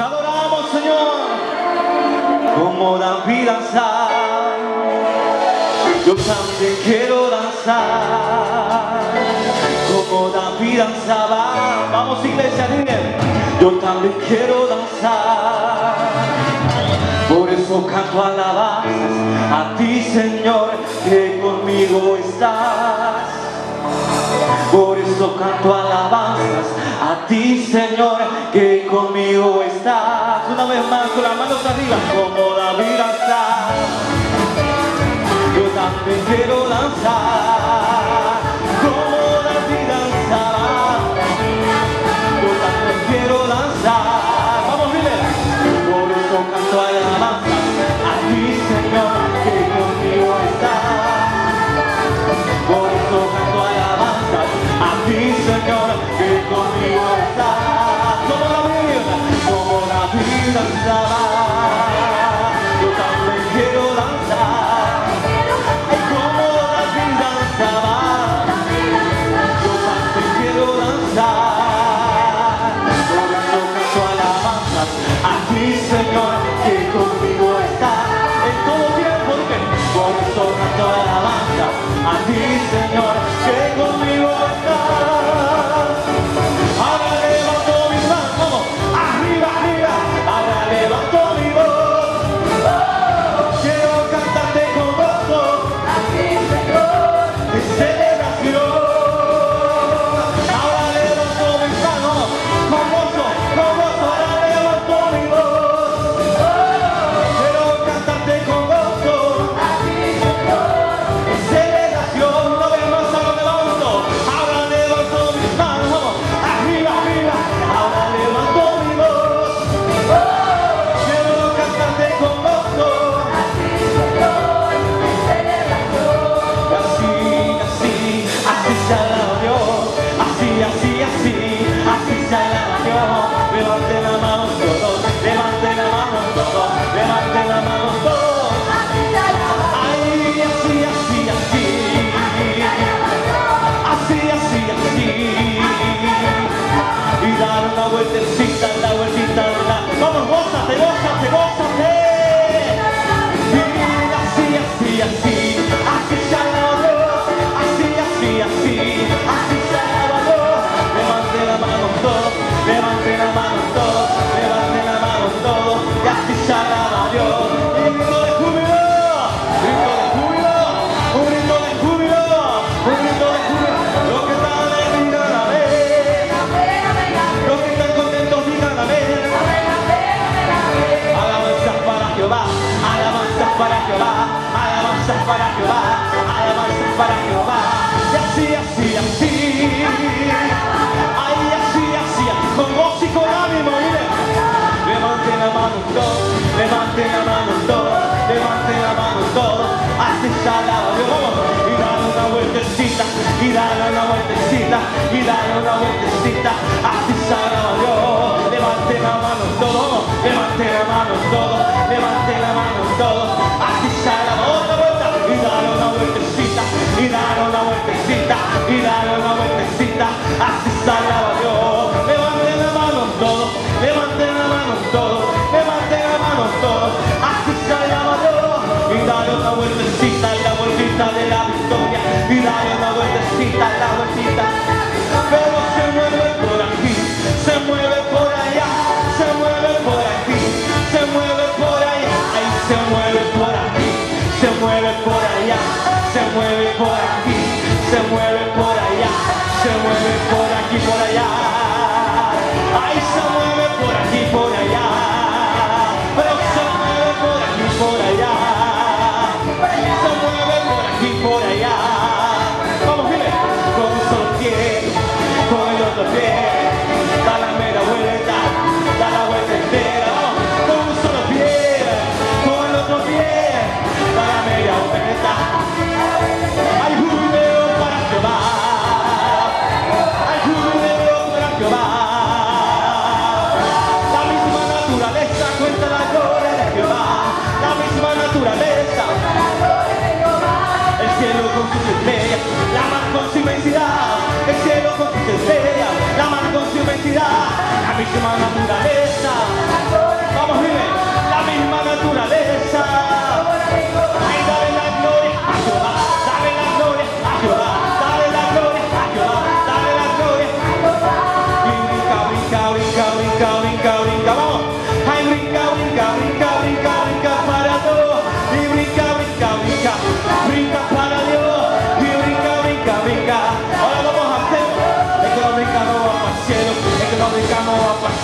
Te adoramos, Señor, como David danzar. Yo también quiero danzar, como David danzaba. Vamos, iglesia, dile. Yo también quiero danzar. Por eso canto alabanzas a ti, Señor, que conmigo estás. Por eso canto alabanzas a ti, Señor, que conmigo estás. Una vez más, con las manos arriba, como David danzar. Yo también quiero danzar, como David danzaba. Yo también quiero danzar. Vamos, dile. Por eso canto alabanzas a ti, Señor, que conmigo estás. Por eso canto alabanzas a ti, Señor, que conmigo estás. Como David danzaba. Yo también quiero danzar. Ay, como David danzaba. Yo también quiero danzar. Por eso canto alabanzas a ti, Señor, que conmigo estás. En todo tiempo, dime. Por eso canto alabanzas a ti, Señor, que conmigo estás. Ahora levanto mis manos, vamos, arriba, arriba. Ahora levanto mi voz. Quiero cantarte con gozo a ti, Señor, de celebración. Ahora levanto mis manos con gozo, con gozo. Ahora levanto mi voz. Quiero cantarte con gozo a ti, Señor, de celebración. Una vez más, ahora levanto. Ahora levanto mis manos, vamos, arriba, arriba. Ahora levanto mi voz. Quiero cantarte con gozo a ti, Señor, de celebración. Así se alaba Dios. Así se alaba Dios. Levanten la mano todos, levanten la mano todos, levanten la mano todos. Ay, así. Y dar una vueltecita, la vueltita de la... Vamos, gózate, gózate, gózate. Y así se alaba Dios. Así se alaba Dios. Levanten la mano todos, levanten la mano todos, levanten la mano todos. Y así se alaba Dios. Y un grito de júbilo, un grito de júbilo, un grito de júbilo. Los que están alegres digan amén. Los que están contentos digan amén. Alabanzas para Jehová, alabanzas para Jehová, alabanzas para Jehová, alabanzas para Jehová. Y así. Ay, así, con gozo y con ánimo, mire. Levanten la mano todos, levanten la mano todos, levanten la mano todos. Así se alaba Dios, vamos. Y dale una vueltecita, y dale una vueltecita, y dale una vueltecita. Así se alaba Dios. Levanten la mano todos, levanten la mano todos, levanten la mano todos. Así se alaba. Otra vuelta, y dale una vueltecita, y dale una vueltecita, y dale una vueltecita. Así se alaba Dios. Levanten la mano todos, levanten la mano todos, levanten la mano todos. Así se alaba Dios. Y dale una vueltecita, la vueltita de la victoria. Y dale una vueltecita, la vueltita. Pero se mueve por aquí, se mueve por allá, se mueve por aquí, se mueve por allá. Ahí se mueve por aquí, se mueve por allá, se mueve por aquí, se mueve por allá, se mueve por aquí, por allá. Ahí se mueve por aquí, por allá. Pero se mueve por aquí, por allá. Se mueve por aquí, por allá. Vamos, dile. Con un solo pie, con el otro pie. Da la media vuelta, da la vuelta entera. Vamos, con un solo pie, con el otro pie. Da la media vuelta. Hay jubileo para Jehová. Hay jubileo para Jehová. La misma naturaleza cuenta la gloria de Jehová. La misma naturaleza. El cielo con sus estrellas, la mar con su inmensidad. El cielo con sus estrellas, la mar con su inmensidad. La misma naturaleza.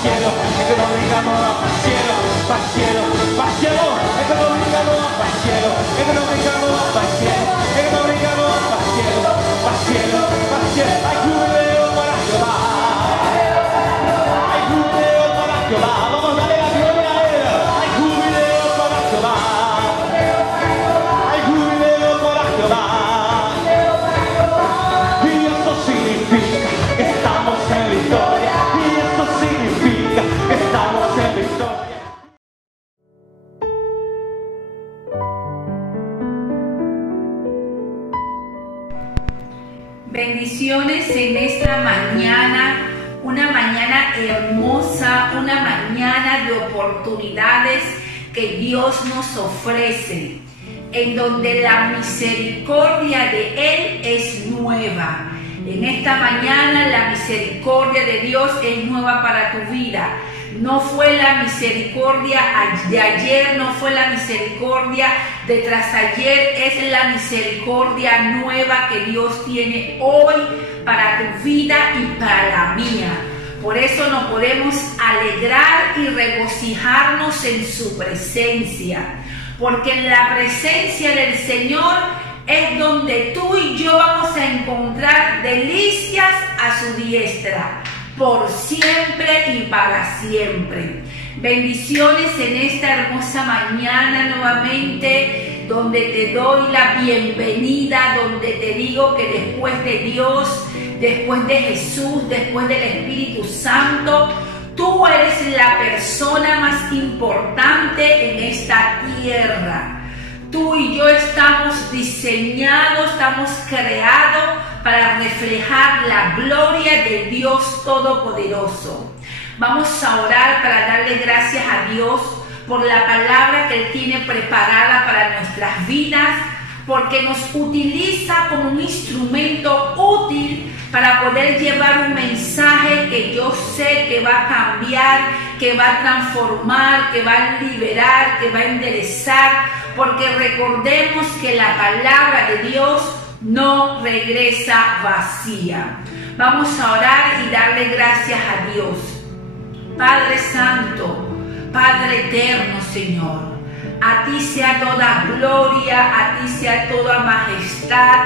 cielo, es que no vengamos a cielo, pa' cielo, pa' cielo, es que no vengamos a cielo, es que no vengamos a cielo, es que no vengamos a cielo, pa' cielo, pa' cielo, hay jubileo para Jehová, hay jubileo para Jehová, vamos a darle la gloria a él, hay jubileo para Jehová, hay jubileo para Jehová, y eso significa que estamos en victoria, y eso significa que estamos en victoria. Bendiciones en esta mañana, una mañana hermosa, una mañana de oportunidades que Dios nos ofrece, en donde la misericordia de Él es nueva. En esta mañana la misericordia de Dios es nueva para tu vida. No fue la misericordia de ayer, no fue la misericordia de tras ayer, es la misericordia nueva que Dios tiene hoy para tu vida y para la mía. Por eso nos podemos alegrar y regocijarnos en su presencia, porque en la presencia del Señor es donde tú y yo vamos a encontrar delicias a su diestra, por siempre y para siempre. Bendiciones en esta hermosa mañana nuevamente, donde te doy la bienvenida, donde te digo que después de Dios, después de Jesús, después del Espíritu Santo, tú eres la persona más importante en esta tierra. Tú y yo estamos diseñados, estamos creados para reflejar la gloria de Dios Todopoderoso. Vamos a orar para darle gracias a Dios por la palabra que Él tiene preparada para nuestras vidas, porque nos utiliza como un instrumento útil para poder llevar un mensaje que yo sé que va a cambiar, que va a transformar, que va a liberar, que va a enderezar, porque recordemos que la palabra de Dios no regresa vacía. Vamos a orar y darle gracias a Dios. Padre Santo, Padre Eterno, Señor, a ti sea toda gloria, a ti sea toda majestad.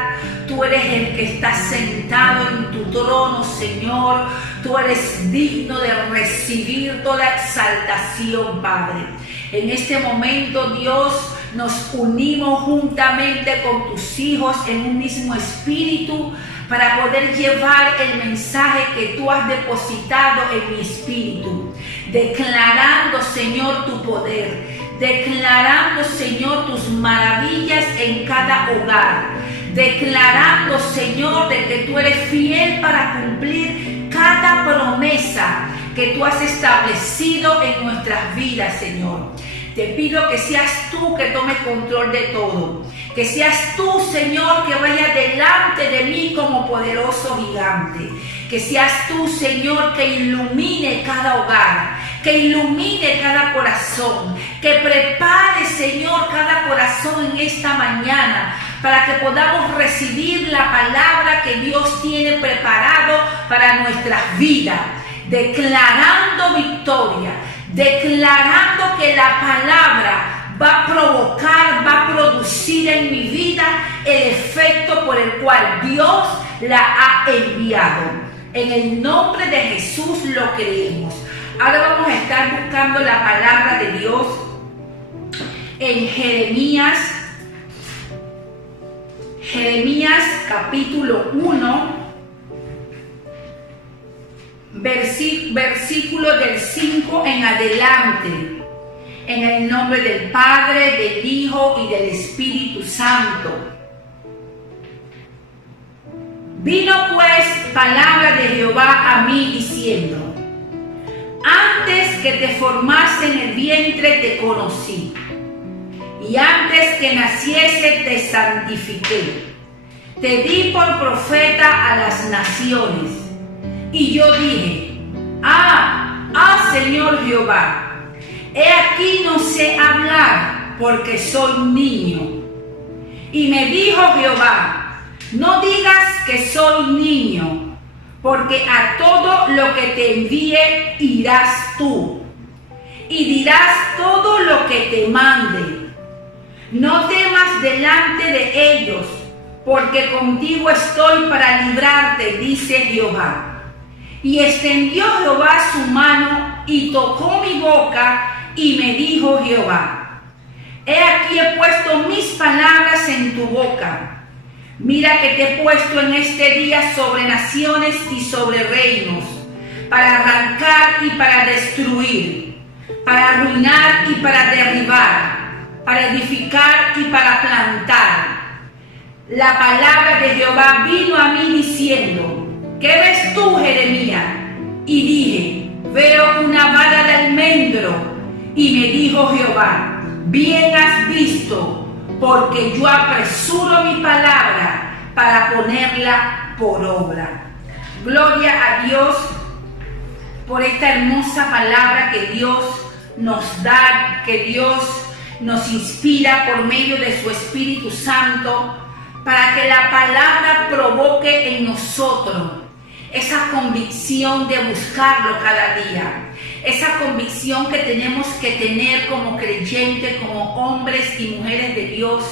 Tú eres el que está sentado en tu trono, Señor. Tú eres digno de recibir toda exaltación, Padre. En este momento, Dios, nos unimos juntamente con tus hijos en un mismo espíritu para poder llevar el mensaje que tú has depositado en mi espíritu, declarando, Señor, tu poder, declarando, Señor, tus maravillas en cada hogar, declarando, Señor, de que tú eres fiel para cumplir cada promesa que tú has establecido en nuestras vidas, Señor. Te pido que seas tú que tomes control de todo, que seas tú, Señor, que vaya delante de mí como poderoso gigante, que seas tú, Señor, que ilumine cada hogar, que ilumine cada corazón, que prepare, Señor, cada corazón en esta mañana, para que podamos recibir la palabra que Dios tiene preparado para nuestras vidas, declarando victoria, declarando que la palabra va a provocar, va a producir en mi vida el efecto por el cual Dios la ha enviado. En el nombre de Jesús lo creemos. Ahora vamos a estar buscando la palabra de Dios en Jeremías capítulo 1, versículo del 5 en adelante. En el nombre del Padre, del Hijo y del Espíritu Santo. Vino pues palabra de Jehová a mí diciendo: antes que te formase en el vientre te conocí, y antes que naciese te santifiqué. Te di por profeta a las naciones. Y yo dije: Señor Jehová, he aquí no sé hablar, porque soy niño. Y me dijo Jehová: no digas que soy niño, porque a todo lo que te envíe irás tú, y dirás todo lo que te mande. No temas delante de ellos, porque contigo estoy para librarte, dice Jehová. Y extendió Jehová su mano y tocó mi boca, y me dijo Jehová: he aquí he puesto mis palabras en tu boca. Mira que te he puesto en este día sobre naciones y sobre reinos, para arrancar y para destruir, para arruinar y para derribar, para edificar y para plantar. La palabra de Jehová vino a mí diciendo: ¿qué ves tú, Jeremías? Y dije: veo una vara de almendro. Y me dijo Jehová: bien has visto, porque yo apresuro mi palabra para ponerla por obra. Gloria a Dios por esta hermosa palabra que Dios nos da, que Dios nos inspira por medio de su Espíritu Santo, para que la palabra provoque en nosotros esa convicción de buscarlo cada día, esa convicción que tenemos que tener como creyentes, como hombres y mujeres de Dios,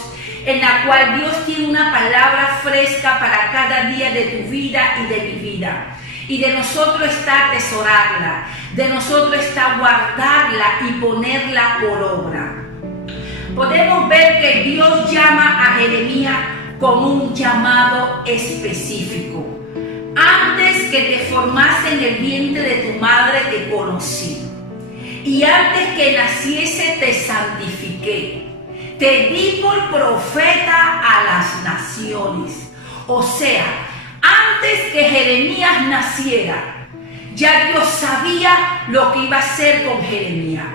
en la cual Dios tiene una palabra fresca para cada día de tu vida y de mi vida. Y de nosotros está atesorarla, de nosotros está guardarla y ponerla por obra. Podemos ver que Dios llama a Jeremías con un llamado específico. Antes que te formase en el vientre de tu madre te conocí, y antes que naciese te santifiqué, te di por profeta a las naciones. O sea, antes que Jeremías naciera, ya Dios sabía lo que iba a hacer con Jeremías.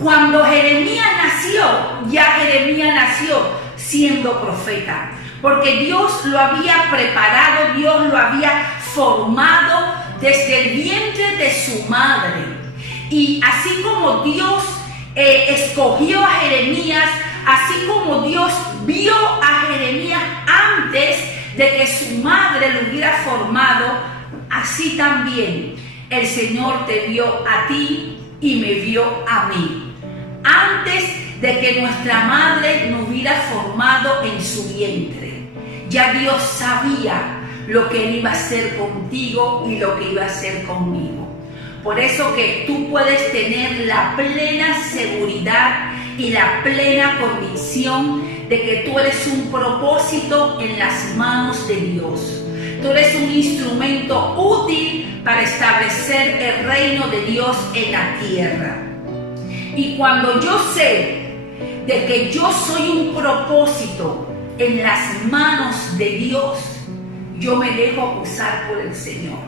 Cuando Jeremías nació, ya Jeremías nació siendo profeta, porque Dios lo había preparado, Dios lo había formado desde el vientre de su madre. Y así como Dios escogió a Jeremías, así como Dios vio a Jeremías antes de que su madre lo hubiera formado, así también el Señor te vio a ti y me vio a mí. Antes de que nuestra madre nos hubiera formado en su vientre, ya Dios sabía lo que Él iba a hacer contigo y lo que iba a hacer conmigo. Por eso que tú puedes tener la plena seguridad y la plena convicción de que tú eres un propósito en las manos de Dios. Tú eres un instrumento útil para establecer el reino de Dios en la tierra. Y cuando yo sé de que yo soy un propósito en las manos de Dios, yo me dejo usar por el Señor,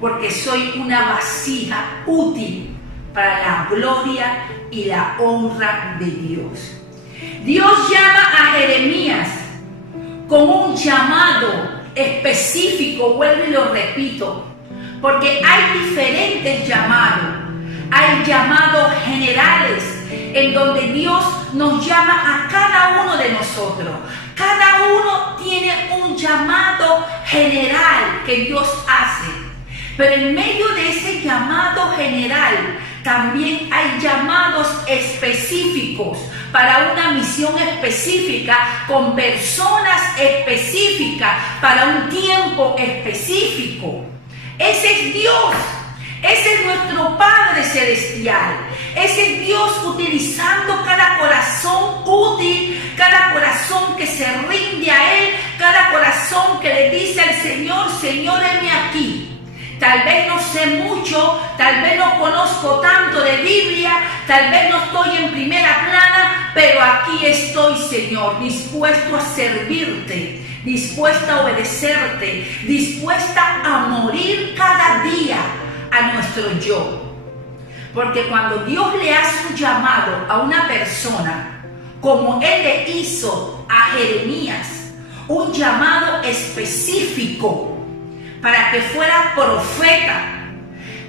porque soy una vasija útil para la gloria y la honra de Dios. Dios llama a Jeremías con un llamado específico, vuelvo y lo repito, porque hay diferentes llamados. Hay llamados generales en donde Dios nos llama a cada uno de nosotros. Cada uno tiene un llamado general que Dios hace. Pero en medio de ese llamado general también hay llamados específicos para una misión específica, con personas específicas, para un tiempo específico. Ese es Dios. Ese es nuestro Padre Celestial. Ese es Dios utilizando cada corazón útil, cada corazón que se rinde a Él, cada corazón que le dice al Señor: Señor, heme aquí. Tal vez no sé mucho, tal vez no conozco tanto de Biblia, tal vez no estoy en primera plana, pero aquí estoy, Señor, dispuesto a servirte, dispuesta a obedecerte, dispuesta a morir cada día a nuestro yo. Porque cuando Dios le hace un llamado a una persona, como Él le hizo a Jeremías, un llamado específico para que fuera profeta,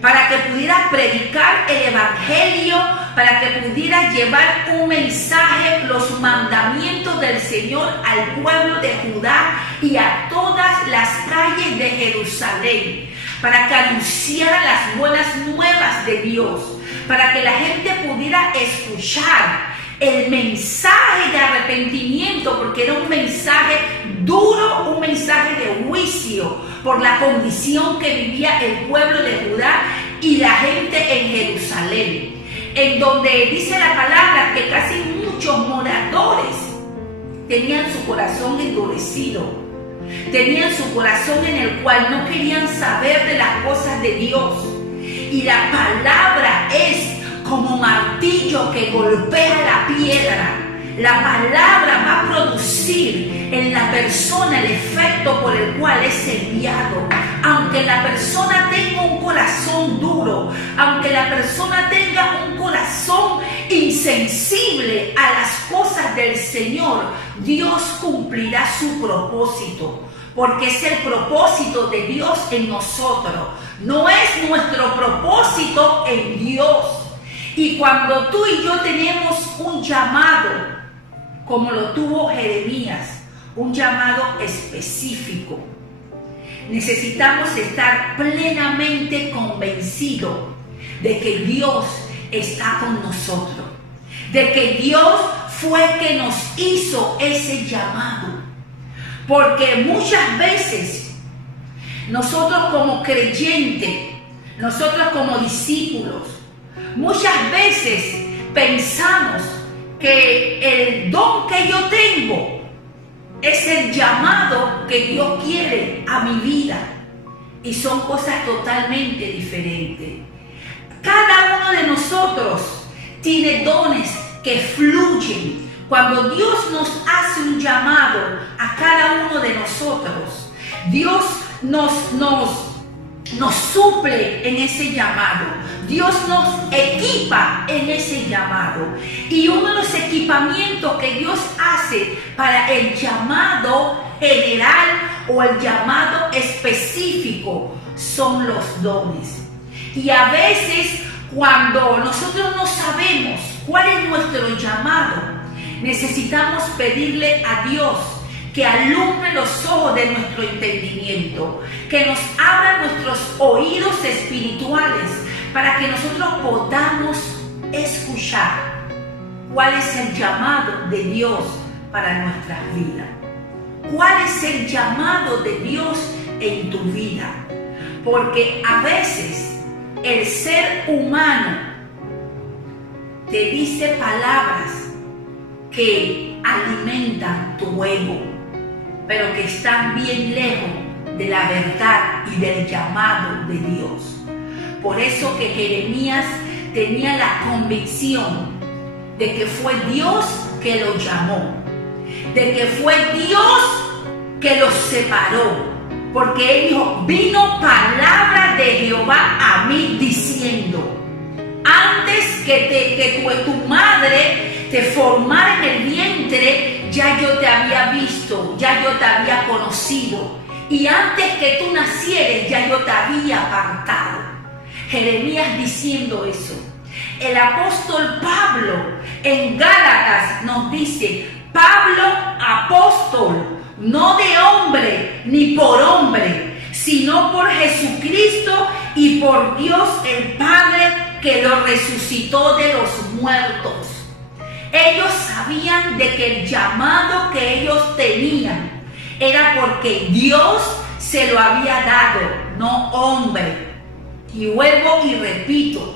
para que pudiera predicar el evangelio, para que pudiera llevar un mensaje, los mandamientos del Señor al pueblo de Judá y a todas las calles de Jerusalén, para que anunciara las buenas nuevas de Dios, para que la gente pudiera escuchar el mensaje de arrepentimiento, porque era un mensaje duro, un mensaje de juicio por la condición que vivía el pueblo de Judá y la gente en Jerusalén, en donde dice la palabra que casi muchos moradores tenían su corazón endurecido, tenían su corazón en el cual no querían saber de las cosas de Dios. Y la palabra es como martillo que golpea la piedra. La palabra va a producir en la persona el efecto por el cual es enviado. Aunque la persona tenga un corazón duro, aunque la persona tenga un corazón insensible a las cosas del Señor, Dios cumplirá su propósito, porque es el propósito de Dios en nosotros, no es nuestro propósito en Dios. Y cuando tú y yo tenemos un llamado, como lo tuvo Jeremías, un llamado específico, necesitamos estar plenamente convencidos de que Dios está con nosotros, de que Dios fue que nos hizo ese llamado. Porque muchas veces nosotros como creyentes, nosotros como discípulos, muchas veces pensamos que el don que yo tengo es el llamado que Dios quiere a mi vida, y son cosas totalmente diferentes. Cada uno de nosotros tiene dones que fluyen. Cuando Dios nos hace un llamado a cada uno de nosotros, Dios nos suple en ese llamado. Dios nos equipa en ese llamado. Y uno de los equipamientos que Dios hace para el llamado general o el llamado específico son los dones. Y a veces, cuando nosotros no sabemos cuál es nuestro llamado, necesitamos pedirle a Dios que alumbre los ojos de nuestro entendimiento, que nos abra nuestros oídos espirituales para que nosotros podamos escuchar cuál es el llamado de Dios para nuestras vidas. ¿Cuál es el llamado de Dios en tu vida? Porque a veces el ser humano te dice palabras que alimentan tu ego, pero que están bien lejos de la verdad y del llamado de Dios. Por eso que Jeremías tenía la convicción de que fue Dios que lo llamó, de que fue Dios que los separó, porque él dijo: vino palabra de Jehová a mí diciendo, antes que tu madre te formara en el vientre, ya yo te había visto, ya yo te había conocido, y antes que tú nacieres, ya yo te había apartado. Jeremías diciendo eso. El apóstol Pablo en Gálatas nos dice: Pablo, apóstol, no de hombre ni por hombre, sino por Jesucristo y por Dios el Padre, que lo resucitó de los muertos. Ellos sabían de que el llamado que ellos tenían era porque Dios se lo había dado, no hombre. Y vuelvo y repito,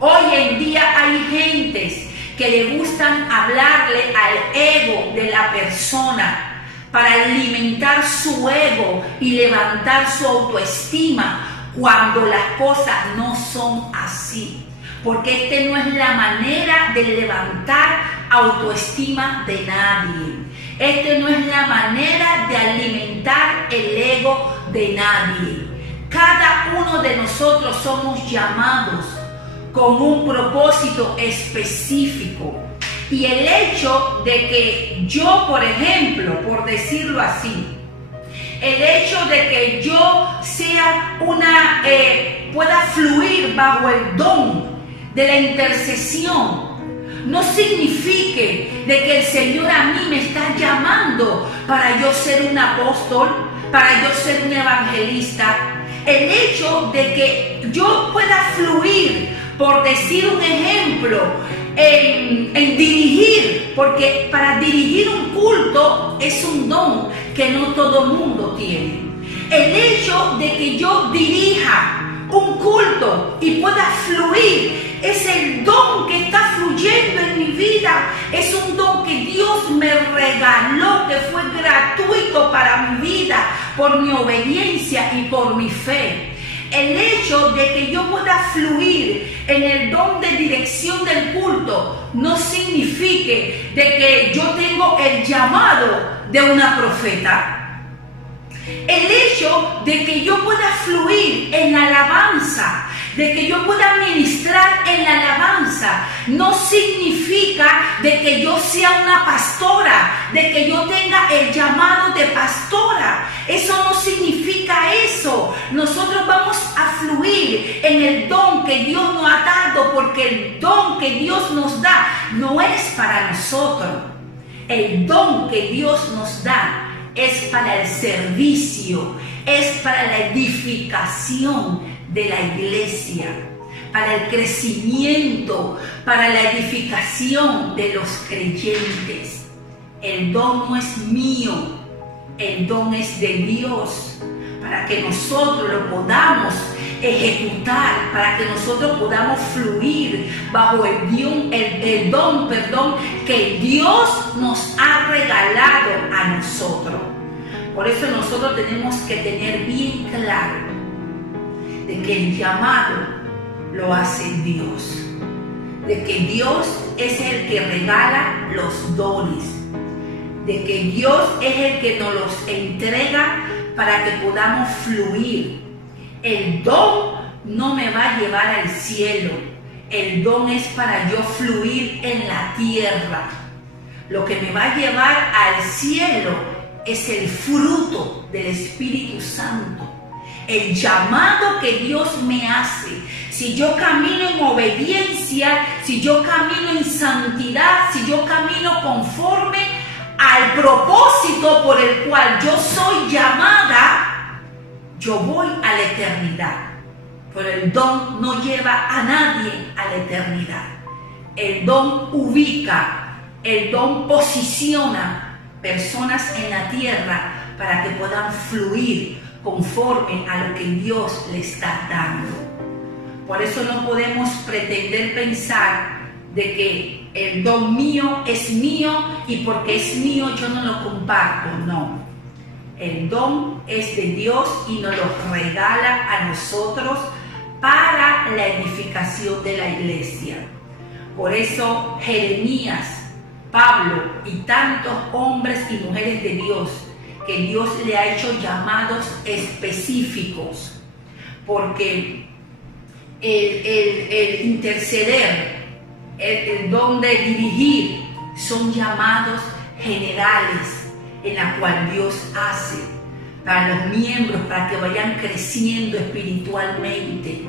hoy en día hay gentes que le gustan hablarle al ego de la persona para alimentar su ego y levantar su autoestima, cuando las cosas no son así. Porque esta no es la manera de levantar autoestima de nadie. Esta no es la manera de alimentar el ego de nadie. Cada uno de nosotros somos llamados con un propósito específico. Y el hecho de que yo, por ejemplo, por decirlo así, el hecho de que yo sea pueda fluir fluir bajo el don de la intercesión, no signifique de que el Señor a mí me está llamando para yo ser un apóstol, para yo ser un evangelista. El hecho de que yo pueda fluir, por decir un ejemplo, en dirigir, porque para dirigir un culto es un don que no todo mundo tiene. El hecho de que yo dirija un culto y pueda fluir es el don que está fluyendo en mi vida. Es un don que Dios me regaló, que fue gratuito para mi vida por mi obediencia y por mi fe. El hecho de que yo pueda fluir en el don de dirección del culto no signifique de que yo tengo el llamado de una profeta. El hecho de que yo pueda fluir en la alabanza, de que yo pueda ministrar en la alabanza, no significa de que yo sea una pastora, de que yo tenga el llamado de pastora. Eso no significa eso. Nosotros vamos a fluir en el don que Dios nos ha dado, porque el don que Dios nos da no es para nosotros. El don que Dios nos da es para el servicio, es para la edificación de la iglesia, para el crecimiento, para la edificación de los creyentes. El don no es mío, el don es de Dios, para que nosotros lo podamos ejecutar, para que nosotros podamos fluir bajo el don que Dios nos ha regalado a nosotros. Por eso nosotros tenemos que tener bien claro de que el llamado lo hace Dios, de que Dios es el que regala los dones, de que Dios es el que nos los entrega para que podamos fluir. El don no me va a llevar al cielo, el don es para yo fluir en la tierra. Lo que me va a llevar al cielo es el fruto del Espíritu Santo, el llamado que Dios me hace. Si yo camino en obediencia, si yo camino en santidad, si yo camino conforme al propósito por el cual yo soy llamada, yo voy a la eternidad. Pero el don no lleva a nadie a la eternidad. El don ubica, el don posiciona personas en la tierra para que puedan fluir conforme a lo que Dios le está dando. Por eso no podemos pretender pensar de que el don mío es mío y porque es mío yo no lo comparto. No. El don es de Dios y nos lo regala a nosotros para la edificación de la iglesia. Por eso Jeremías, Pablo y tantos hombres y mujeres de Dios, que Dios le ha hecho llamados específicos, porque el interceder, el don de dirigir, son llamados generales en la cual Dios hace para los miembros, para que vayan creciendo espiritualmente.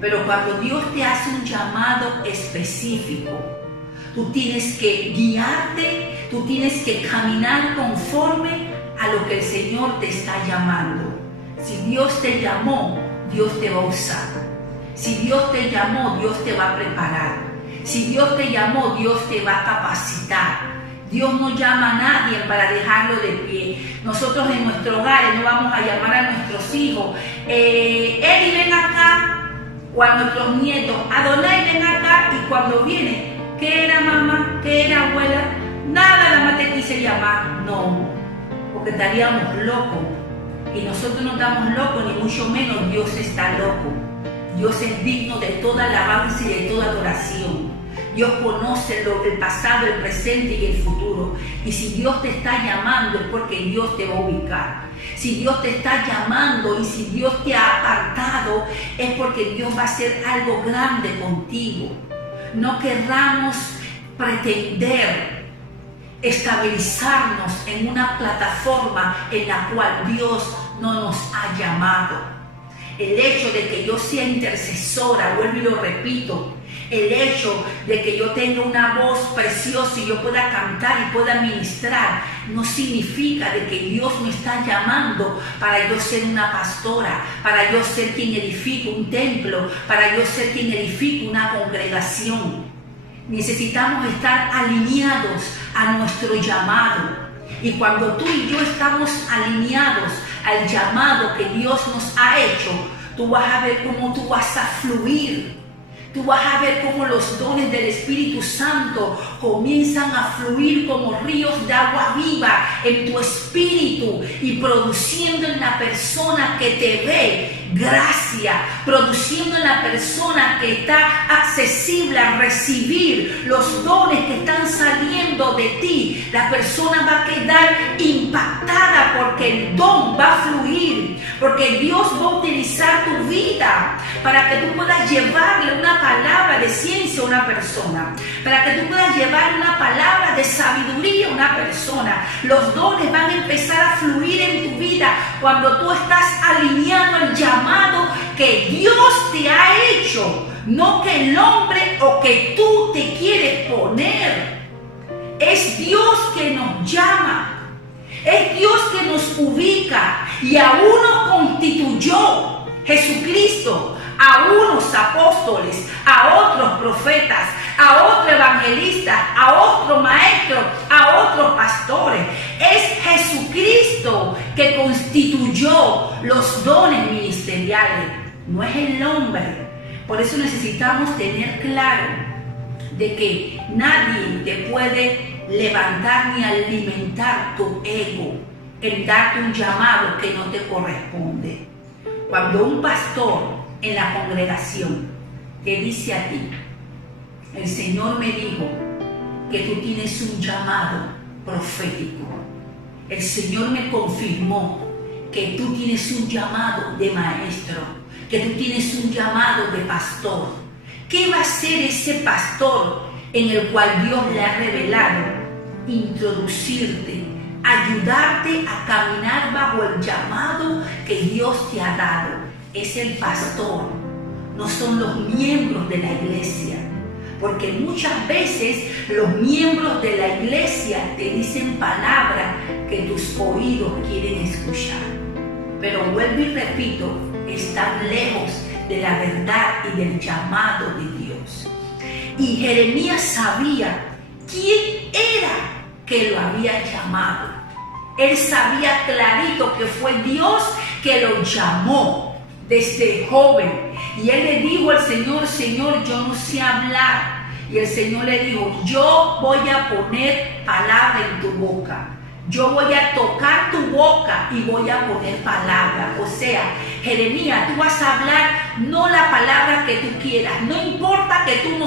Pero cuando Dios te hace un llamado específico, tú tienes que guiarte, tú tienes que caminar conforme a lo que el Señor te está llamando. Si Dios te llamó, Dios te va a usar. Si Dios te llamó, Dios te va a preparar. Si Dios te llamó, Dios te va a capacitar. Dios no llama a nadie para dejarlo de pie. Nosotros en nuestro hogar no vamos a llamar a nuestros hijos, Eli, ven acá, o a nuestros nietos, Adonai, ven acá, y cuando viene, ¿qué era mamá? ¿Qué era abuela? Nada, la mamá te quise llamar. No, porque estaríamos locos. Y nosotros no estamos locos, ni mucho menos Dios está loco. Dios es digno de toda alabanza y de toda adoración. Dios conoce el pasado, el presente y el futuro. Y si Dios te está llamando es porque Dios te va a ubicar. Si Dios te está llamando y si Dios te ha apartado es porque Dios va a hacer algo grande contigo. No querramos pretender estabilizarnos en una plataforma en la cual Dios no nos ha llamado. el hecho de que yo sea intercesora, vuelvo y lo repito, el hecho de que yo tenga una voz preciosa y yo pueda cantar y pueda ministrar, no significa de que Dios me está llamando para yo ser una pastora, para yo ser quien edifique un templo, para yo ser quien edifique una congregación. Necesitamos estar alineados a nuestro llamado. Y cuando tú y yo estamos alineados al llamado que Dios nos ha hecho, tú vas a ver cómo tú vas a fluir. Tú vas a ver cómo los dones del Espíritu Santo comienzan a fluir como ríos de agua viva en tu espíritu y produciendo en la persona que te ve gracia, produciendo en la persona que está accesible a recibir los dones que están saliendo de ti. La persona va a quedar impactada porque el don va a fluir, porque Dios va a utilizar tu vida para que tú puedas llevarle una palabra de ciencia a una persona, para que tú puedas llevar una palabra de sabiduría a una persona. Los dones van a empezar a fluir en tu vida cuando tú estás alineado al llamado que Dios te ha hecho, no que el hombre o que tú te quieres poner. Es Dios que nos llama, es Dios que nos ubica y a uno constituyó Jesucristo, a unos apóstoles, a otros profetas, a otros evangelistas, a otros maestros, a otros pastores. Es Jesucristo que constituyó los dones ministeriales, no es el hombre. Por eso necesitamos tener claro de que nadie te puede levantar ni alimentar tu ego en darte un llamado que no te corresponde. Cuando un pastor en la congregación te dice a ti, el Señor me dijo que tú tienes un llamado profético, el Señor me confirmó que tú tienes un llamado de maestro, que tú tienes un llamado de pastor. ¿Qué va a hacer ese pastor en el cual Dios le ha revelado? Introducirte, ayudarte a caminar bajo el llamado que Dios te ha dado. Es el pastor, no son los miembros de la iglesia, porque muchas veces los miembros de la iglesia te dicen palabras que tus oídos quieren escuchar, pero vuelvo y repito, están lejos de la verdad y del llamado de Dios. Y Jeremías sabía quién era que lo había llamado. Él sabía clarito que fue Dios que lo llamó desde joven. Y él le dijo al Señor, Señor, yo no sé hablar. Y el Señor le dijo, yo voy a poner palabra en tu boca. Yo voy a tocar tu boca y voy a poner palabra. O sea, Jeremías, tú vas a hablar no la palabra que tú quieras. No importa que tú no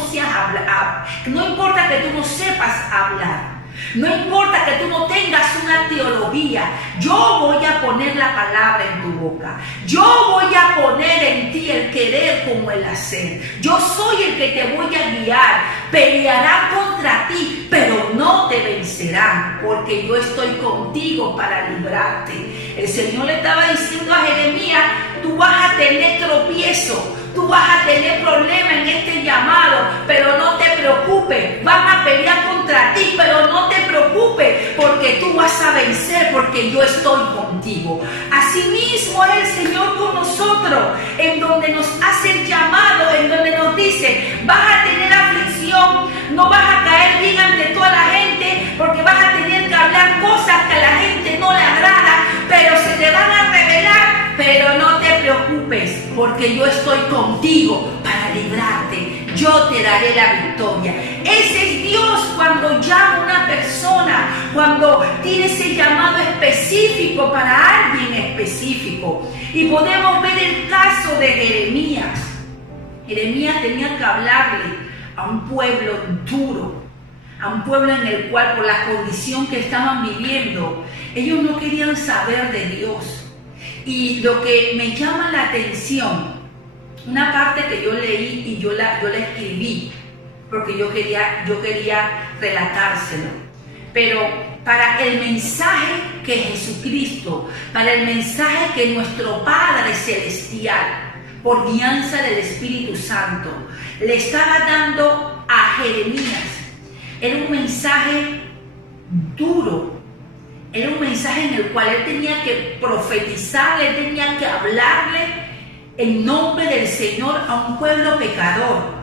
no importa que tú no sepas hablar. No importa que tú no tengas una teología, yo voy a poner la palabra en tu boca. Yo voy a poner en ti el querer como el hacer. Yo soy el que te voy a guiar. Pelearán contra ti, pero no te vencerán, porque yo estoy contigo para librarte. El Señor le estaba diciendo a Jeremías, tú vas a tener tropiezo. Tú vas a tener problemas en este llamado, pero no te preocupes. Van a pelear contra ti, pero no te preocupes, porque tú vas a vencer, porque yo estoy contigo. Asimismo es el Señor con nosotros, en donde nos hace el llamado, en donde nos dice, vas a tener aflicción, no vas a caer bien ante toda la gente, porque vas a tener que hablar cosas que a la gente no le agrada, pero se te van a revelar. Pero no te preocupes, porque yo estoy contigo para librarte. Yo te daré la victoria. Ese es Dios cuando llama a una persona, cuando tiene ese llamado específico para alguien específico. Y podemos ver el caso de Jeremías. Jeremías tenía que hablarle a un pueblo duro, a un pueblo en el cual por la condición que estaban viviendo, ellos no querían saber de Dios. Y lo que me llama la atención, una parte que yo leí y yo la escribí, porque yo quería relatárselo, pero para el mensaje que Jesucristo, para el mensaje que nuestro Padre Celestial, por guianza del Espíritu Santo, le estaba dando a Jeremías. Era un mensaje duro, era un mensaje en el cual él tenía que profetizar, él tenía que hablarle en nombre del Señor a un pueblo pecador,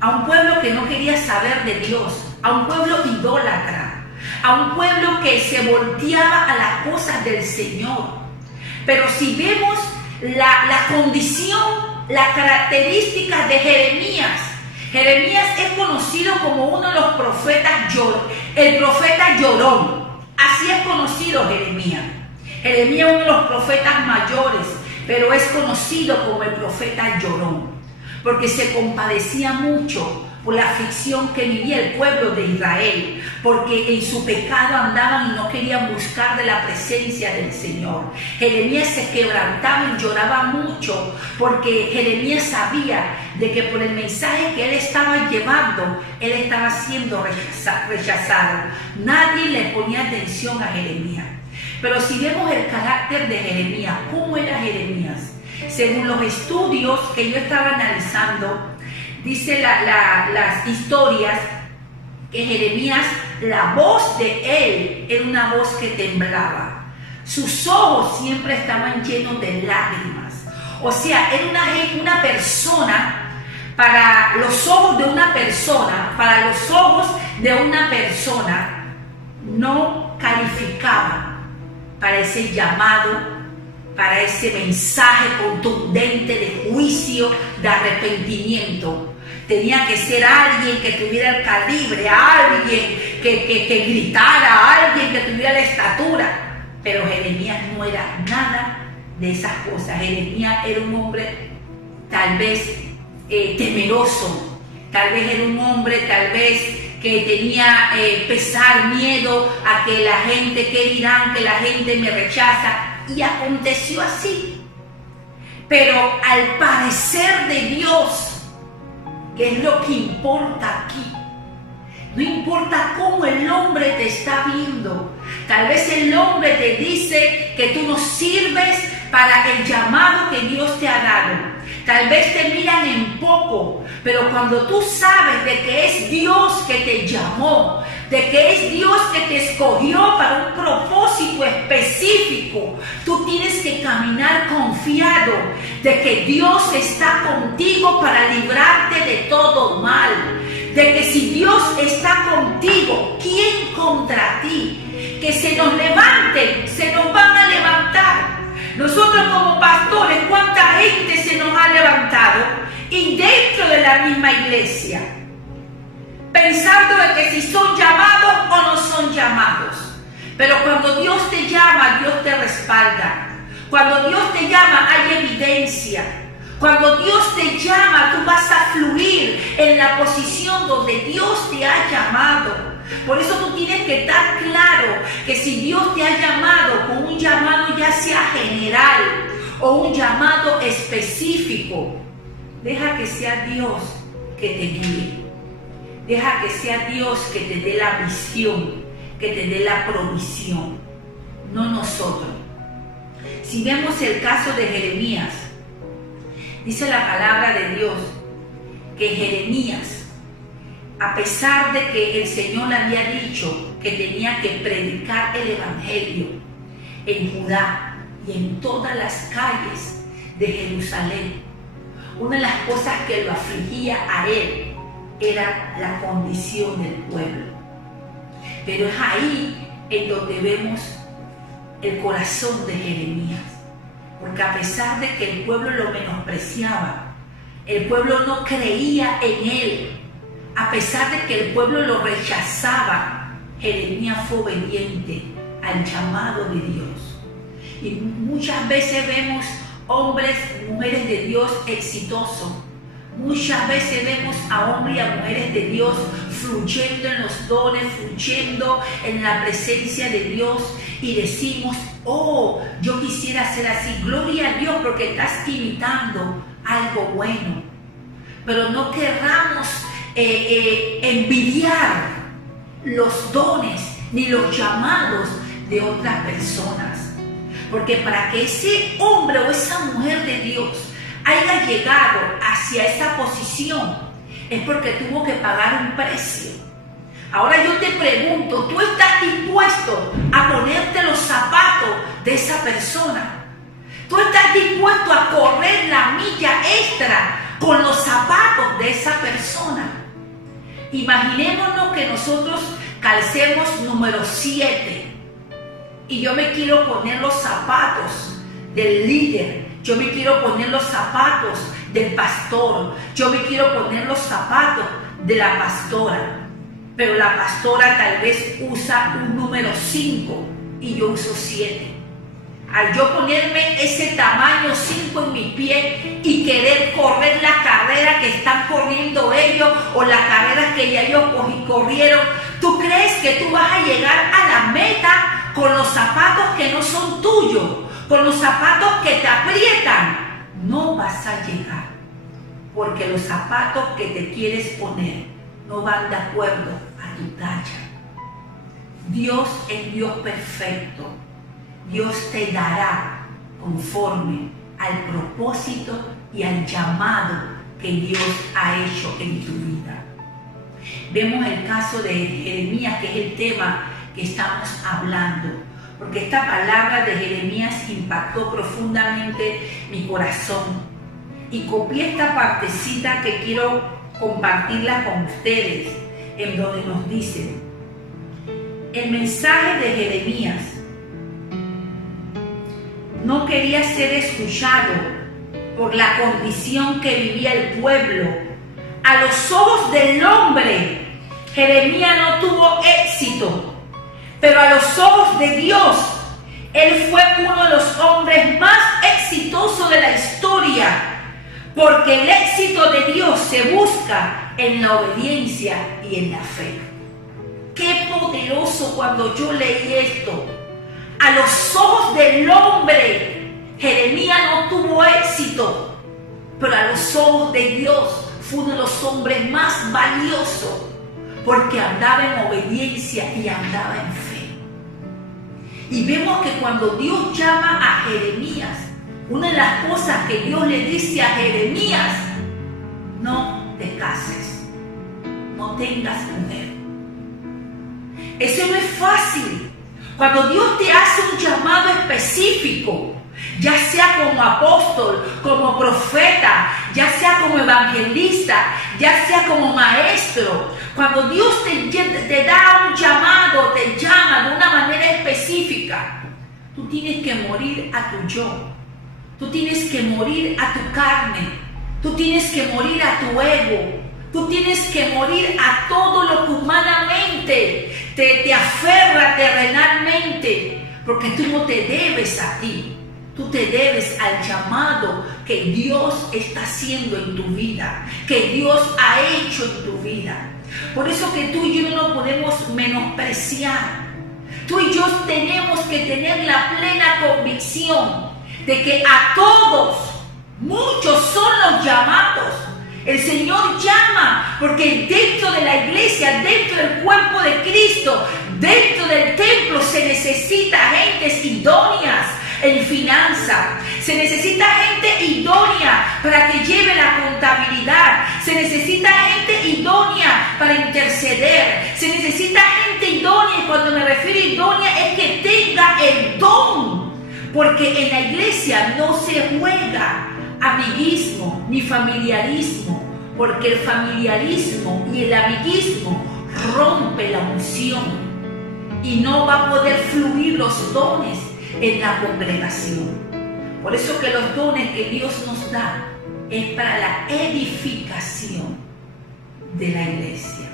a un pueblo que no quería saber de Dios, a un pueblo idólatra, a un pueblo que se volteaba a las cosas del Señor. Pero si vemos la condición, las características de Jeremías, Jeremías es conocido como uno de los profetas, el profeta llorón. Así es conocido Jeremías. Jeremías es uno de los profetas mayores, pero es conocido como el profeta llorón, porque se compadecía mucho por la aflicción que vivía el pueblo de Israel, porque en su pecado andaban y no querían buscar de la presencia del Señor. Jeremías se quebrantaba y lloraba mucho, porque Jeremías sabía de que por el mensaje que él estaba llevando, él estaba siendo rechazado. Nadie le ponía atención a Jeremías. Pero si vemos el carácter de Jeremías, ¿cómo era Jeremías? Según los estudios que yo estaba analizando, dice las historias que Jeremías, la voz de él era una voz que temblaba. Sus ojos siempre estaban llenos de lágrimas. O sea, era una persona, para los ojos de una persona, para los ojos de una persona, no calificaba para ese llamado, para ese mensaje contundente de juicio, de arrepentimiento. Tenía que ser alguien que tuviera el calibre, alguien que gritara, alguien que tuviera la estatura. Pero Jeremías no era nada de esas cosas. Jeremías era un hombre tal vez temeroso, tal vez era un hombre tal vez que tenía pesar, miedo a que la gente, ¿qué dirán? Que la gente me rechaza. Y aconteció así. Pero al parecer de Dios, que es lo que importa aquí, no importa cómo el hombre te está viendo. Tal vez el hombre te dice que tú no sirves para el llamado que Dios te ha dado. Tal vez te miran en poco, pero cuando tú sabes de que es Dios que te llamó, de que es Dios que te escogió para un propósito específico, tú tienes que caminar confiado de que Dios está contigo para librarte de todo mal. De que si Dios está contigo, ¿quién contra ti? Que se nos levanten, se nos van a levantar. Nosotros como pastores, ¿cuánta gente se nos ha levantado? Y dentro de la misma iglesia, pensando de que si son llamados o no son llamados. Pero cuando Dios te llama, Dios te respalda. Cuando Dios te llama, hay evidencia. Cuando Dios te llama, tú vas a fluir en la posición donde Dios te ha llamado. Por eso tú tienes que estar claro que si Dios te ha llamado con un llamado ya sea general o un llamado específico, deja que sea Dios que te guíe. Deja que sea Dios que te dé la visión, que te dé la provisión, no nosotros. Si vemos el caso de Jeremías, dice la palabra de Dios que Jeremías, a pesar de que el Señor le había dicho que tenía que predicar el Evangelio en Judá y en todas las calles de Jerusalén, una de las cosas que lo afligía a él era la condición del pueblo. Pero es ahí en donde vemos el corazón de Jeremías, porque a pesar de que el pueblo lo menospreciaba, el pueblo no creía en él, a pesar de que el pueblo lo rechazaba, Jeremías fue obediente al llamado de Dios. Y muchas veces vemos hombres, mujeres de Dios exitosos. Muchas veces vemos a hombres y a mujeres de Dios fluyendo en los dones, fluyendo en la presencia de Dios, y decimos: oh, yo quisiera ser así. Gloria a Dios, porque estás imitando algo bueno. Pero no querramos envidiar los dones ni los llamados de otras personas. Porque para que ese hombre o esa mujer de Dios haya llegado hacia esa posición, es porque tuvo que pagar un precio. Ahora yo te pregunto, ¿tú estás dispuesto a ponerte los zapatos de esa persona? ¿Tú estás dispuesto a correr la milla extra con los zapatos de esa persona? Imaginémonos que nosotros calcemos número 7 y yo me quiero poner los zapatos del líder, yo me quiero poner los zapatos del pastor, yo me quiero poner los zapatos de la pastora, pero la pastora tal vez usa un número 5 y yo uso 7. Al yo ponerme ese tamaño 5 en mi pie y querer correr la carrera que están corriendo ellos o la carrera que ya ellos corrieron, ¿tú crees que tú vas a llegar a la meta con los zapatos que no son tuyos, con los zapatos que te aprietan? No vas a llegar, porque los zapatos que te quieres poner no van de acuerdo a tu talla. Dios es Dios perfecto. Dios te dará conforme al propósito y al llamado que Dios ha hecho en tu vida. Vemos el caso de Jeremías, que es el tema que estamos hablando, porque esta palabra de Jeremías impactó profundamente mi corazón. Y copié esta partecita que quiero compartirla con ustedes, en donde nos dice: el mensaje de Jeremías no quería ser escuchado por la condición que vivía el pueblo. A los ojos del hombre, Jeremías no tuvo éxito, pero a los ojos de Dios, él fue uno de los hombres más exitosos de la historia, porque el éxito de Dios se busca en la obediencia y en la fe. Qué poderoso cuando yo leí esto. A los ojos del hombre, Jeremías no tuvo éxito, pero a los ojos de Dios fue uno de los hombres más valiosos, porque andaba en obediencia y andaba en fe. Y vemos que cuando Dios llama a Jeremías, una de las cosas que Dios le dice a Jeremías: no te cases, no tengas mujer. Eso no es fácil. Cuando Dios te hace un llamado específico, ya sea como apóstol, como profeta, ya sea como evangelista, ya sea como maestro, cuando Dios te da un llamado, te llama de una manera específica, tú tienes que morir a tu yo, tú tienes que morir a tu carne, tú tienes que morir a tu ego, tú tienes que morir a todo lo que humanamente te aferra terrenalmente, porque tú no te debes a ti, tú te debes al llamado que Dios está haciendo en tu vida, que Dios ha hecho en tu vida. Por eso que tú y yo no podemos menospreciar. Tú y yo tenemos que tener la plena convicción de que a todos, muchos son los llamados. El Señor llama, porque dentro de la iglesia, dentro del cuerpo de Cristo, dentro del templo, se necesita gentes idóneas en finanzas. Se necesita gente idónea para que lleve la contabilidad. Se necesita gente idónea para interceder. Se necesita gente idónea, y cuando me refiero a idónea es que tenga el don. Porque en la iglesia no se juega amiguismo ni familiarismo, porque el familiarismo y el amiguismo rompe la unción y no va a poder fluir los dones en la congregación. Por eso que los dones que Dios nos da es para la edificación de la iglesia,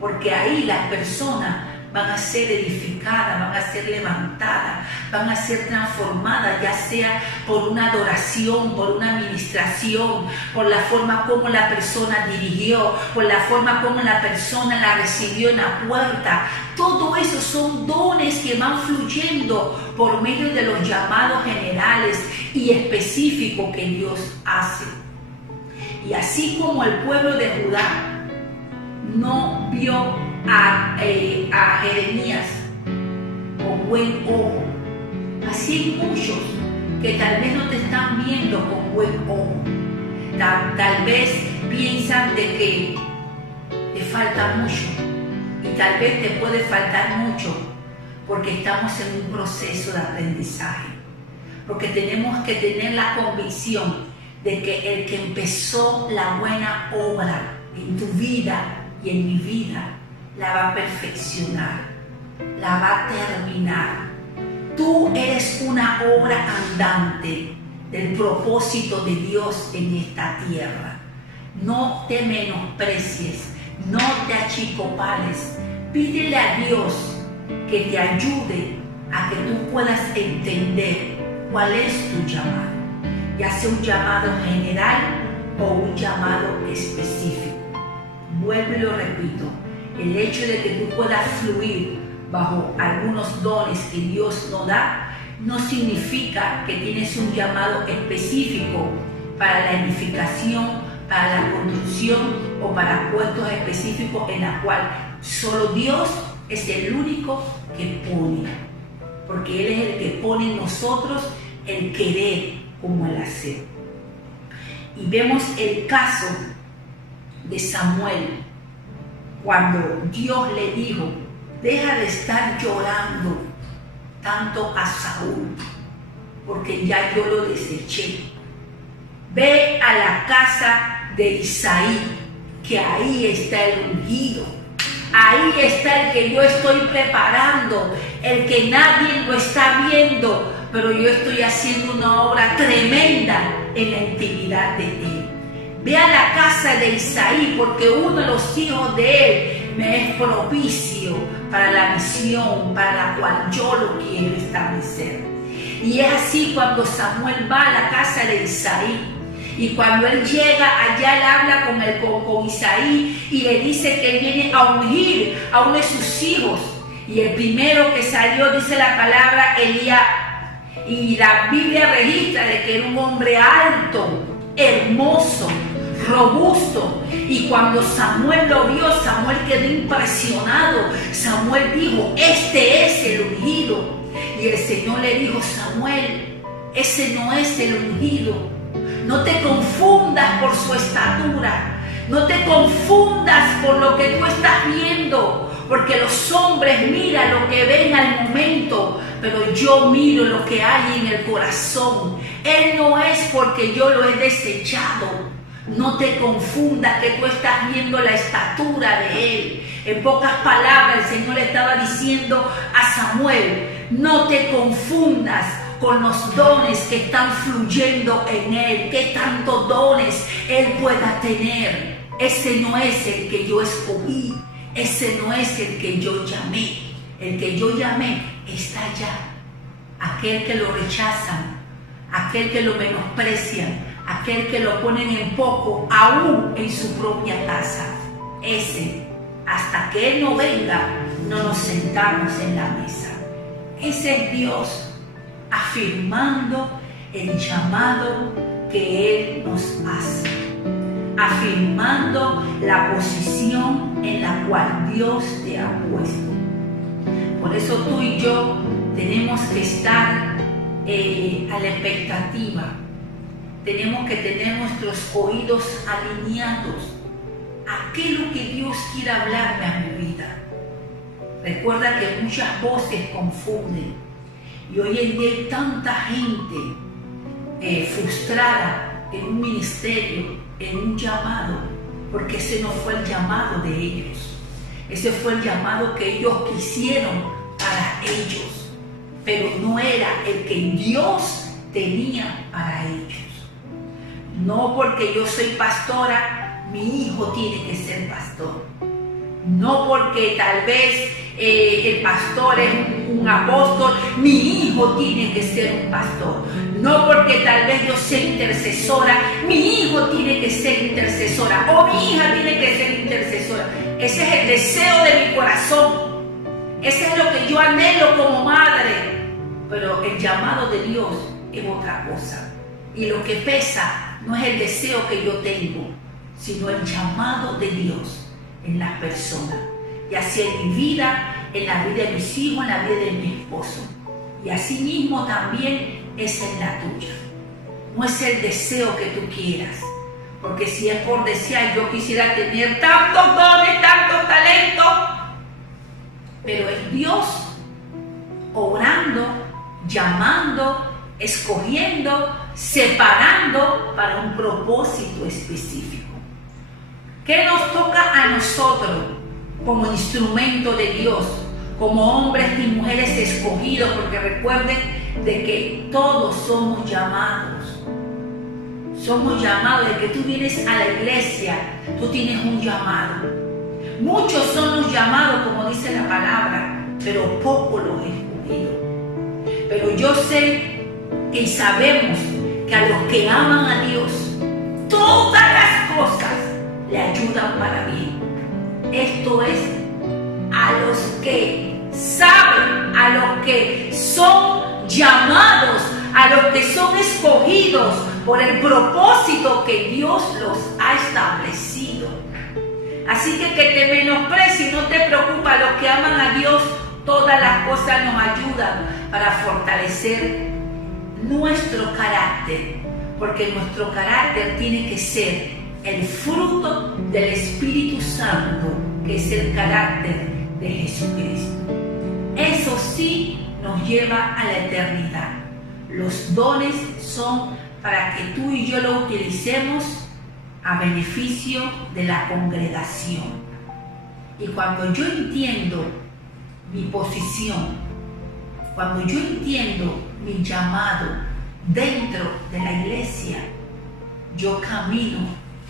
porque ahí las personas van a ser edificadas, van a ser levantadas, van a ser transformadas, ya sea por una adoración, por una administración, por la forma como la persona dirigió, por la forma como la persona la recibió en la puerta. Todo eso son dones que van fluyendo por medio de los llamados generales y específicos que Dios hace. Y así como el pueblo de Judá no vio a Jeremías como buen ojo. Así hay muchos que tal vez no te están viendo con buen ojo. Tal vez piensan de que te falta mucho, y tal vez te puede faltar mucho porque estamos en un proceso de aprendizaje, porque tenemos que tener la convicción de que el que empezó la buena obra en tu vida y en mi vida la va a perfeccionar, la va a terminar. Tú eres una obra andante del propósito de Dios en esta tierra. No te menosprecies, no te achicopales. Pídele a Dios que te ayude a que tú puedas entender cuál es tu llamado, ya sea un llamado general o un llamado específico. Vuelvo y lo repito, el hecho de que tú puedas fluir bajo algunos dones que Dios nos da, no significa que tienes un llamado específico para la edificación, para la construcción o para puestos específicos en la cual solo Dios es el único que pone, porque Él es el que pone en nosotros el querer como el hacer. Y vemos el caso de Samuel, cuando Dios le dijo: deja de estar llorando tanto a Saúl, porque ya yo lo deseché. Ve a la casa de Isaí, que ahí está el ungido, ahí está el que yo estoy preparando, el que nadie lo está viendo, pero yo estoy haciendo una obra tremenda en la intimidad de Él. Ve a la casa de Isaí, porque uno de los hijos de él me es propicio para la misión para la cual yo lo quiero establecer. Y es así cuando Samuel va a la casa de Isaí, y cuando él llega allá, él habla con Isaí y le dice que él viene a ungir a uno de sus hijos, y el primero que salió, dice la palabra, Eliab, y la Biblia registra de que era un hombre alto, hermoso, robusto. Y cuando Samuel lo vio, Samuel quedó impresionado. Samuel dijo: este es el ungido. Y el Señor le dijo: Samuel, ese no es el ungido. No te confundas por su estatura, no te confundas por lo que tú estás viendo, porque los hombres miran lo que ven al momento, pero yo miro lo que hay en el corazón. Él no es porque yo lo he desechado. No te confundas que tú estás viendo la estatura de Él. En pocas palabras, el Señor le estaba diciendo a Samuel: no te confundas con los dones que están fluyendo en Él, qué tantos dones Él pueda tener. Ese no es el que yo escogí, ese no es el que yo llamé. El que yo llamé está allá. Aquel que lo rechazan, aquel que lo menosprecian, aquel que lo ponen en poco, aún en su propia casa. Ese, hasta que Él no venga, no nos sentamos en la mesa. Ese es Dios afirmando el llamado que Él nos hace, afirmando la posición en la cual Dios te ha puesto. Por eso tú y yo tenemos que estar a la expectativa. Tenemos que tener nuestros oídos alineados a qué es lo que Dios quiere hablarme a mi vida. Recuerda que muchas voces confunden, y hoy en día hay tanta gente frustrada en un ministerio, en un llamado, porque ese no fue el llamado de ellos. Ese fue el llamado que ellos quisieron para ellos, pero no era el que Dios tenía para ellos. No porque yo soy pastora, mi hijo tiene que ser pastor. No porque tal vez el pastor es un apóstol, mi hijo tiene que ser un pastor. No porque tal vez yo sea intercesora, mi hijo tiene que ser intercesora, o mi hija tiene que ser intercesora. Ese es el deseo de mi corazón. Ese es lo que yo anhelo como madre. Pero el llamado de Dios es otra cosa. Y lo que pesa no es el deseo que yo tengo, sino el llamado de Dios en las personas, ya sea en mi vida en la vida de mis hijos, en la vida de mi esposo. Y así mismo también es en la tuya. No es el deseo que tú quieras, porque si es por desear, yo quisiera tener tantos dones, tantos talentos, pero es Dios obrando, llamando, escogiendo, separando para un propósito específico. ¿Qué nos toca a nosotros como instrumento de Dios, como hombres y mujeres escogidos? Porque recuerden de que todos somos llamados. Somos llamados, de que tú vienes a la iglesia, tú tienes un llamado. Muchos son los llamados, como dice la palabra, pero pocos los escogidos. Pero yo sé y sabemos que a los que aman a Dios, todas las cosas le ayudan para bien. Esto es a los que saben, a los que son llamados, a los que son escogidos por el propósito que Dios los ha establecido. Así que te menosprecies, no te preocupa, los que aman a Dios, todas las cosas nos ayudan para fortalecer nuestro carácter, porque nuestro carácter tiene que ser el fruto del Espíritu Santo, que es el carácter de Jesucristo. Eso sí nos lleva a la eternidad. Los dones son para que tú y yo lo utilicemos a beneficio de la congregación. Y cuando yo entiendo mi posición, cuando yo entiendo mi llamado dentro de la iglesia, yo camino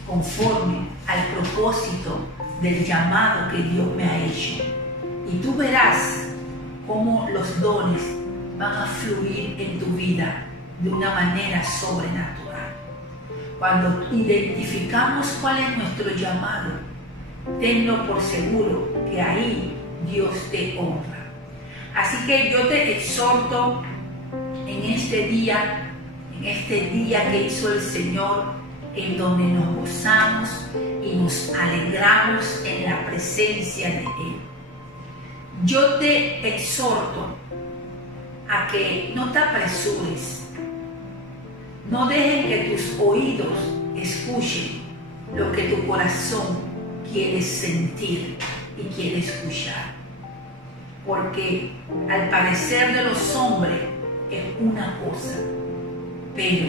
conforme al propósito del llamado que Dios me ha hecho. Y tú verás cómo los dones van a fluir en tu vida de una manera sobrenatural. Cuando identificamos cuál es nuestro llamado, tenlo por seguro que ahí Dios te honra. Así que yo te exhorto en este día que hizo el Señor, en donde nos gozamos y nos alegramos en la presencia de Él. Yo te exhorto a que no te apresures, no dejes que tus oídos escuchen lo que tu corazón quiere sentir y quiere escuchar. Porque al parecer de los hombres es una cosa, pero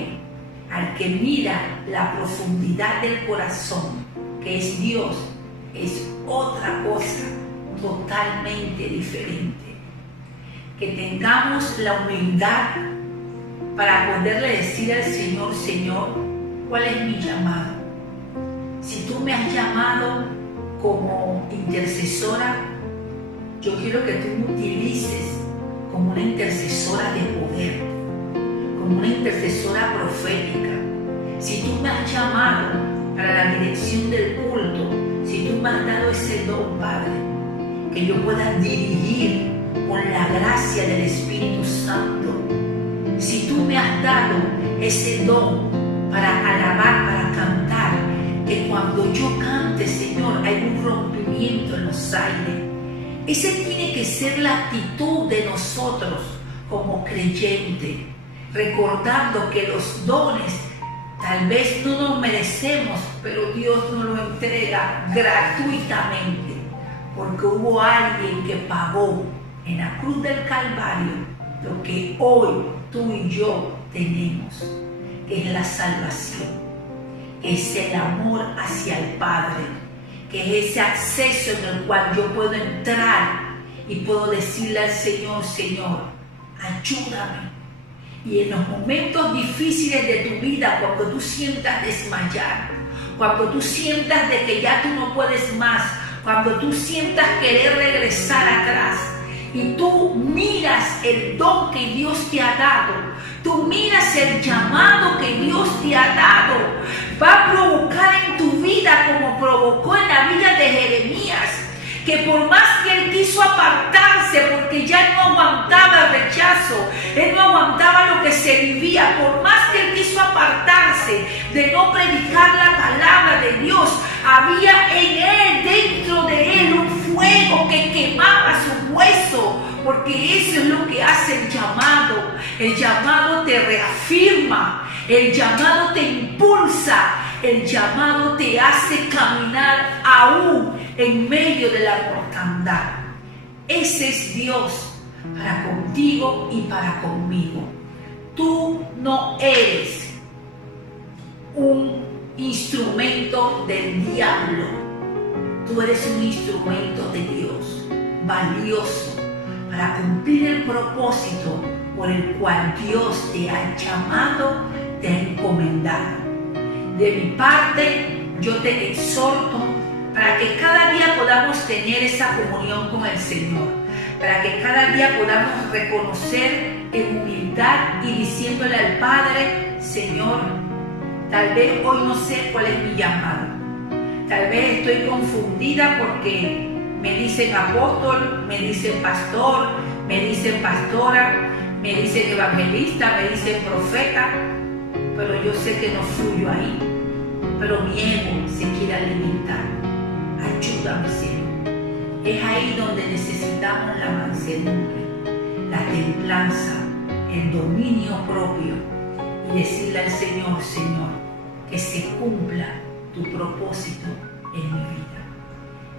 al que mira la profundidad del corazón, que es Dios, es otra cosa totalmente diferente. Que tengamos la humildad para poderle decir al Señor: Señor, ¿cuál es mi llamado? Si tú me has llamado como intercesora, yo quiero que tú me utilices como una intercesora de poder, como una intercesora profética. Si tú me has llamado para la dirección del culto, si tú me has dado ese don, Padre, que yo pueda dirigir con la gracia del Espíritu Santo. Si tú me has dado ese don para alabar, para cantar, que cuando yo cante, Señor, hay un rompimiento en los aires. Esa tiene que ser la actitud de nosotros como creyentes, recordando que los dones tal vez no los merecemos, pero Dios nos los entrega gratuitamente, porque hubo alguien que pagó en la cruz del Calvario lo que hoy tú y yo tenemos, que es la salvación, que es el amor hacia el Padre, que es ese acceso en el cual yo puedo entrar y puedo decirle al Señor: Señor, ayúdame. Y en los momentos difíciles de tu vida, cuando tú sientas desmayar, cuando tú sientas de que ya tú no puedes más, cuando tú sientas querer regresar atrás, y tú miras el don que Dios te ha dado, tú miras el llamado que Dios te ha dado, va a provocar en tu vida como provocó en la vida de Jeremías, que por más que él quiso apartarse, porque ya no aguantaba el rechazo, él no aguantaba lo que se vivía, por más que él quiso apartarse de no predicar la palabra de Dios, había en él, dentro de él, un fuego que quemaba sus huesos te hace el llamado te reafirma, el llamado te impulsa, el llamado te hace caminar aún en medio de la mortandad. Ese es Dios para contigo y para conmigo. Tú no eres un instrumento del diablo. Tú eres un instrumento de Dios, valioso para cumplir el propósito por el cual Dios te ha llamado, te ha encomendado. De mi parte, yo te exhorto para que cada día podamos tener esa comunión con el Señor, para que cada día podamos reconocer en humildad y diciéndole al Padre: Señor, tal vez hoy no sé cuál es mi llamado, tal vez estoy confundida porque me dicen apóstol, me dicen pastor, me dicen pastora, me dicen evangelista, me dicen profeta, pero yo sé que no fluyo ahí, pero mi ego se quiere alimentar. Ayúdame, Señor. Es ahí donde necesitamos la mansedumbre, la templanza, el dominio propio y decirle al Señor: Señor, que se cumpla tu propósito en mi vida.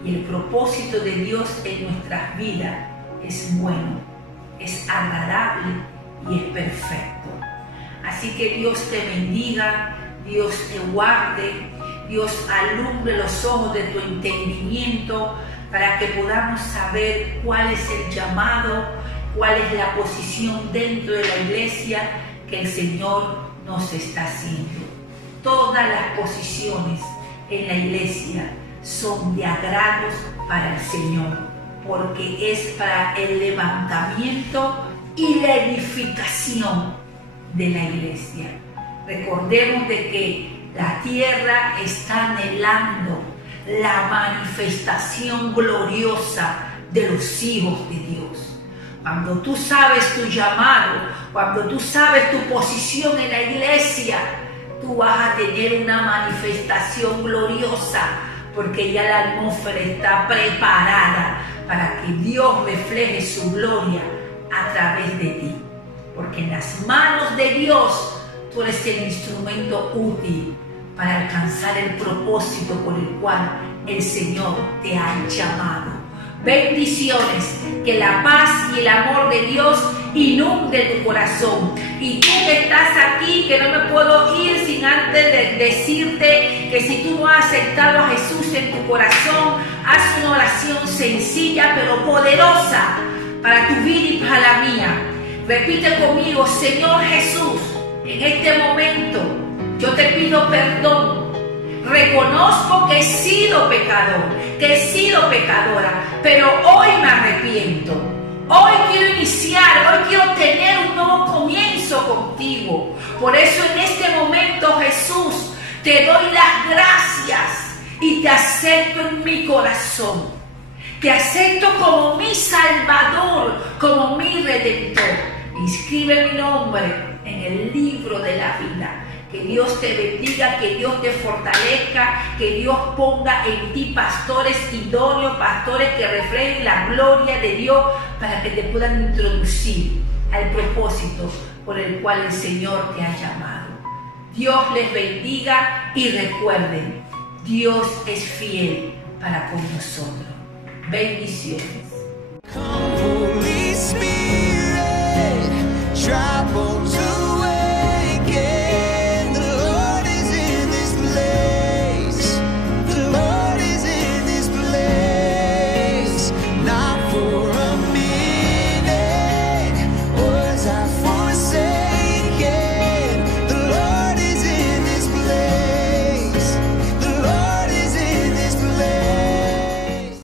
Y el propósito de Dios en nuestras vidas es bueno, es agradable y es perfecto. Así que Dios te bendiga, Dios te guarde, Dios alumbre los ojos de tu entendimiento para que podamos saber cuál es el llamado, cuál es la posición dentro de la iglesia que el Señor nos está haciendo. Todas las posiciones en la iglesia son de agrados para el Señor, porque es para el levantamiento y la edificación de la iglesia. Recordemos de que la tierra está anhelando la manifestación gloriosa de los hijos de Dios. Cuando tú sabes tu llamado, cuando tú sabes tu posición en la iglesia, tú vas a tener una manifestación gloriosa, porque ya la atmósfera está preparada para que Dios refleje su gloria a través de ti. Porque en las manos de Dios tú eres el instrumento útil para alcanzar el propósito por el cual el Señor te ha llamado. Bendiciones, que la paz y el amor de Dios inunde tu corazón. Y tú que estás aquí, que no me puedo ir sin antes de decirte que si tú no has aceptado a Jesús en tu corazón, haz una oración sencilla pero poderosa para tu vida y para la mía. Repite conmigo: Señor Jesús, en este momento yo te pido perdón. Reconozco que he sido pecador, que he sido pecadora, pero hoy me arrepiento. Hoy quiero iniciar, hoy quiero tener un nuevo comienzo contigo. Por eso en este momento, Jesús, te doy las gracias y te acepto en mi corazón. Te acepto como mi Salvador, como mi Redentor. Inscribe mi nombre en el libro de la vida. Que Dios te bendiga, que Dios te fortalezca, que Dios ponga en ti pastores idóneos, pastores que reflejen la gloria de Dios para que te puedan introducir al propósito por el cual el Señor te ha llamado. Dios les bendiga y recuerden, Dios es fiel para con nosotros. Bendiciones.